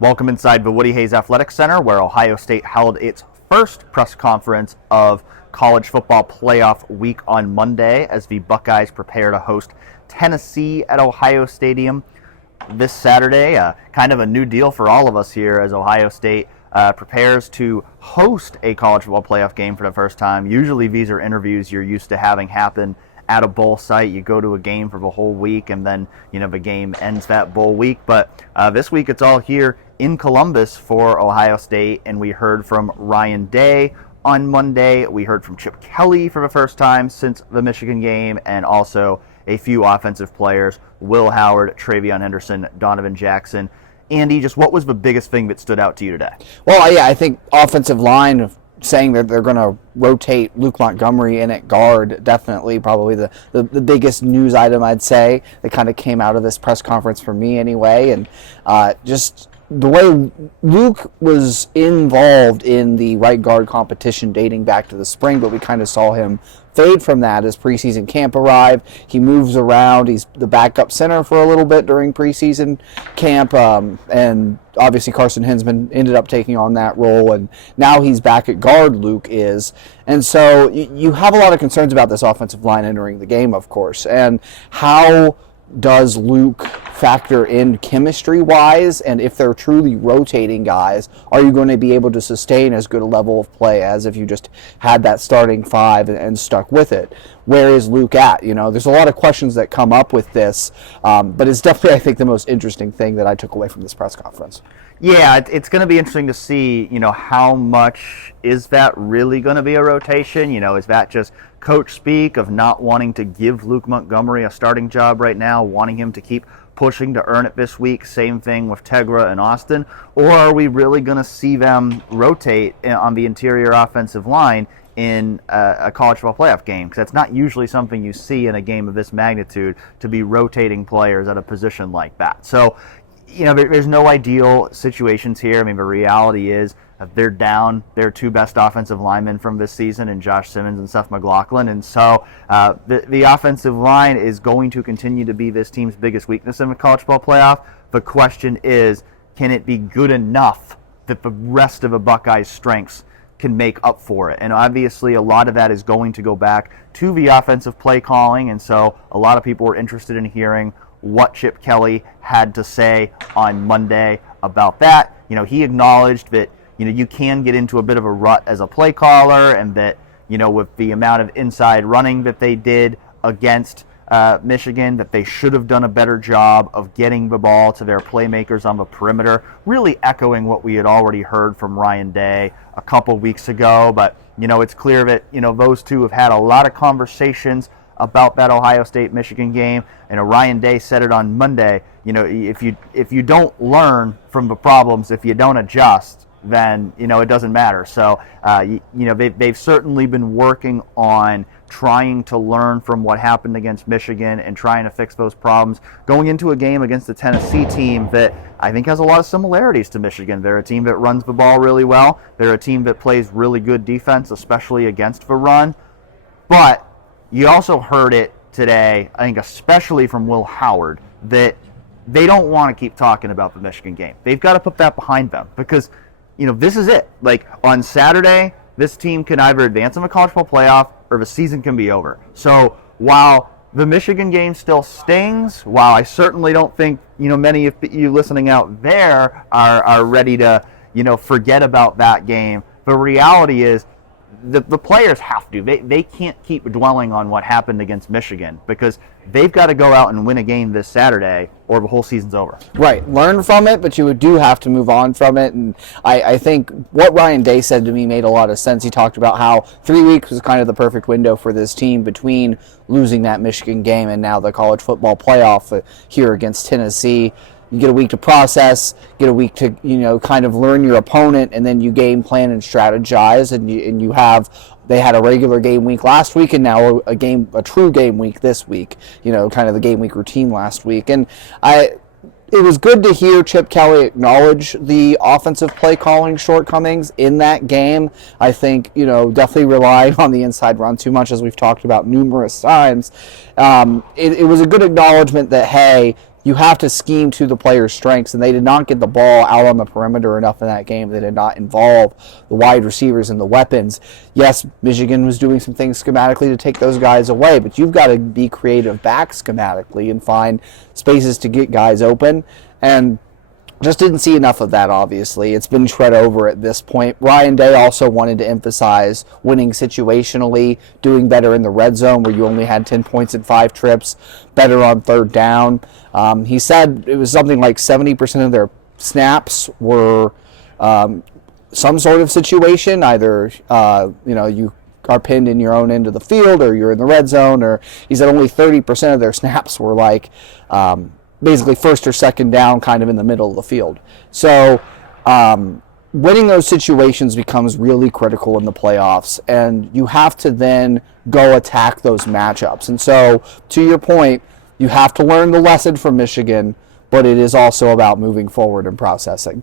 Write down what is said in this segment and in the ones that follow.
Welcome inside the Woody Hayes Athletic Center, where Ohio State held its first press conference of college football playoff week on Monday as the Buckeyes prepare to host Tennessee at Ohio Stadium this Saturday. Kind of a new deal for all of us here as Ohio State prepares to host a college football playoff game for the first time. Usually these are interviews you're used to having happen at a bowl site. You go to a game for the whole week, and then the game ends that bowl week. But this week it's all here in Columbus for Ohio State, and we heard from Ryan Day on Monday. We heard from Chip Kelly for the first time since the Michigan game, and also a few offensive players: Will Howard, Travion Henderson, Donovan Jackson. Andy, just what was the biggest thing that stood out to you today? Well, yeah, I think offensive line, saying that they're going to rotate Luke Montgomery in at guard, definitely probably the biggest news item, I'd say, that kind of came out of this press conference for me anyway. And just the way Luke was involved in the right guard competition dating back to the spring, but we kind of saw him fade from that as preseason camp arrived. He moves around. He's the backup center for a little bit during preseason camp, and obviously Carson Hinsman ended up taking on that role, and now he's back at guard, Luke is. And so you have a lot of concerns about this offensive line entering the game, of course, and how does Luke factor in chemistry-wise, and if they're truly rotating guys, are you going to be able to sustain as good a level of play as if you just had that starting five and stuck with it? Where is Luke at? There's a lot of questions that come up with this, but it's definitely, I think, the most interesting thing that I took away from this press conference. Yeah, it's going to be interesting to see, how much is that really going to be a rotation? Is that just coach speak of not wanting to give Luke Montgomery a starting job right now, wanting him to keep pushing to earn it this week? Same thing with Tegra and Austin. Or are we really going to see them rotate on the interior offensive line in a college football playoff game? Because that's not usually something you see in a game of this magnitude, to be rotating players at a position like that. So, there's no ideal situations here. I mean, the reality is they're down their two best offensive linemen from this season, in Josh Simmons and Seth McLaughlin. And so the offensive line is going to continue to be this team's biggest weakness in the college football playoff. The question is, can it be good enough that the rest of the Buckeyes' strengths can make up for it? And obviously a lot of that is going to go back to the offensive play calling. And so a lot of people were interested in hearing what Chip Kelly had to say on Monday about that. He acknowledged that, you can get into a bit of a rut as a play caller, and that, with the amount of inside running that they did against Michigan, that they should have done a better job of getting the ball to their playmakers on the perimeter, really echoing what we had already heard from Ryan Day a couple weeks ago. But, it's clear that, those two have had a lot of conversations about that Ohio State-Michigan game. And Ryan Day said it on Monday, if you don't learn from the problems, if you don't adjust, then, it doesn't matter. So, they've certainly been working on trying to learn from what happened against Michigan and trying to fix those problems going into a game against the Tennessee team that I think has a lot of similarities to Michigan. They're a team that runs the ball really well. They're a team that plays really good defense, especially against the run. But you also heard it today, I think especially from Will Howard, that they don't want to keep talking about the Michigan game. They've got to put that behind them because, this is it. Like, on Saturday, this team can either advance in the college football playoff or the season can be over. So while the Michigan game still stings, while I certainly don't think, many of you listening out there are ready to, forget about that game, the reality is the players have to. They can't keep dwelling on what happened against Michigan, because they've got to go out and win a game this Saturday or the whole season's over. Right. Learn from it, but you do have to move on from it. And I think what Ryan Day said to me made a lot of sense. He talked about how 3 weeks was kind of the perfect window for this team between losing that Michigan game and now the college football playoff here against Tennessee. You get a week to process, get a week to, kind of learn your opponent, and then you game plan and strategize, and they had a regular game week last week, and now a true game week this week, kind of the game week routine last week. And it was good to hear Chip Kelly acknowledge the offensive play calling shortcomings in that game. I think, definitely relying on the inside run too much, as we've talked about numerous times. It was a good acknowledgement that, hey, you have to scheme to the players' strengths, and they did not get the ball out on the perimeter enough in that game. They did not involve the wide receivers and the weapons. Yes, Michigan was doing some things schematically to take those guys away, but you've got to be creative back schematically and find spaces to get guys open, and just didn't see enough of that, obviously. It's been tread over at this point. Ryan Day also wanted to emphasize winning situationally, doing better in the red zone where you only had 10 points in 5 trips, better on third down. He said it was something like 70% of their snaps were some sort of situation, either you are pinned in your own end of the field or you're in the red zone, or he said only 30% of their snaps were like basically first or second down, kind of in the middle of the field. So winning those situations becomes really critical in the playoffs, and you have to then go attack those matchups. And so, to your point, you have to learn the lesson from Michigan, but it is also about moving forward and processing.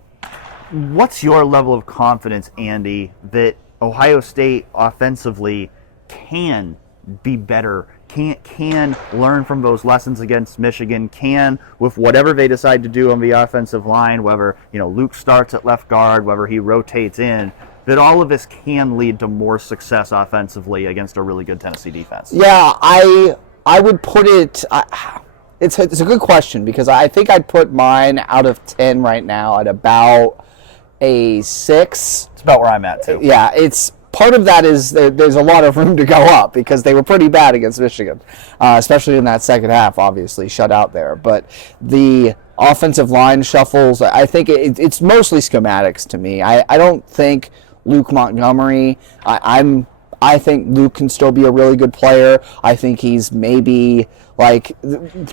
What's your level of confidence, Andy, that Ohio State offensively can be better, can learn from those lessons against Michigan, can, with whatever they decide to do on the offensive line, whether Luke starts at left guard, whether he rotates in, that all of this can lead to more success offensively against a really good Tennessee defense? Yeah, I would put it. It's a good question, because I think I'd put mine out of 10 right now at about a 6. It's about where I'm at too. Yeah, it's. Part of that is there's a lot of room to go up because they were pretty bad against Michigan, especially in that second half, obviously, shut out there. But the offensive line shuffles, I think it's mostly schematics to me. I don't think Luke Montgomery, I think Luke can still be a really good player. I think he's maybe, like,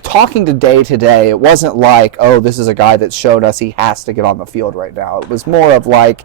talking to Day, it wasn't like, oh, this is a guy that's showed us he has to get on the field right now. It was more of like,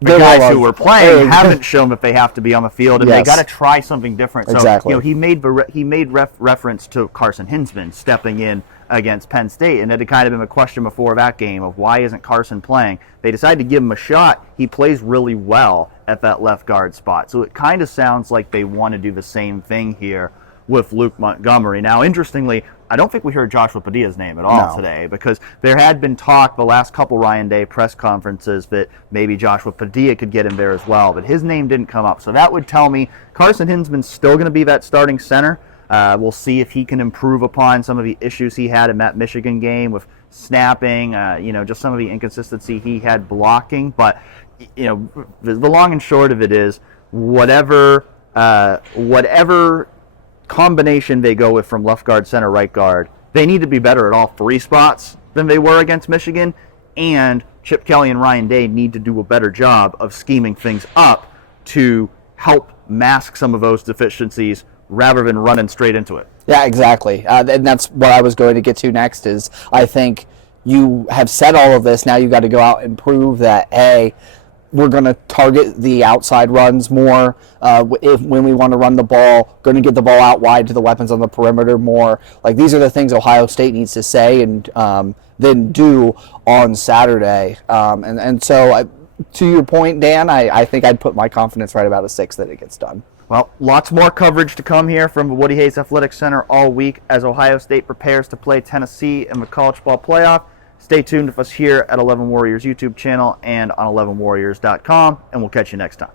the guys who were playing haven't shown that they have to be on the field, and yes. They got to try something different. So, exactly. He made reference to Carson Hinsman stepping in against Penn State, and it had kind of been a question before that game of why isn't Carson playing. They decided to give him a shot. He plays really well at that left guard spot. So it kind of sounds like they want to do the same thing here with Luke Montgomery. Now, interestingly, I don't think we heard Joshua Padilla's name at all today, because there had been talk the last couple Ryan Day press conferences that maybe Joshua Padilla could get him there as well, but his name didn't come up. So that would tell me Carson Hinsman's still going to be that starting center. We'll see if he can improve upon some of the issues he had in that Michigan game with snapping, just some of the inconsistency he had blocking. But, the long and short of it is whatever combination they go with from left guard, center, right guard, they need to be better at all 3 spots than they were against Michigan, and Chip Kelly and Ryan Day need to do a better job of scheming things up to help mask some of those deficiencies rather than running straight into it. Yeah, exactly. And that's what I was going to get to next is I think you have said all of this, now you've got to go out and prove that, hey, we're going to target the outside runs more when we want to run the ball, going to get the ball out wide to the weapons on the perimeter more. Like, these are the things Ohio State needs to say and then do on Saturday. And so, to your point, Dan, I think I'd put my confidence right about a 6 that it gets done. Well, lots more coverage to come here from the Woody Hayes Athletic Center all week as Ohio State prepares to play Tennessee in the college ball playoff. Stay tuned with us here at 11 Warriors YouTube channel and on 11warriors.com, and we'll catch you next time.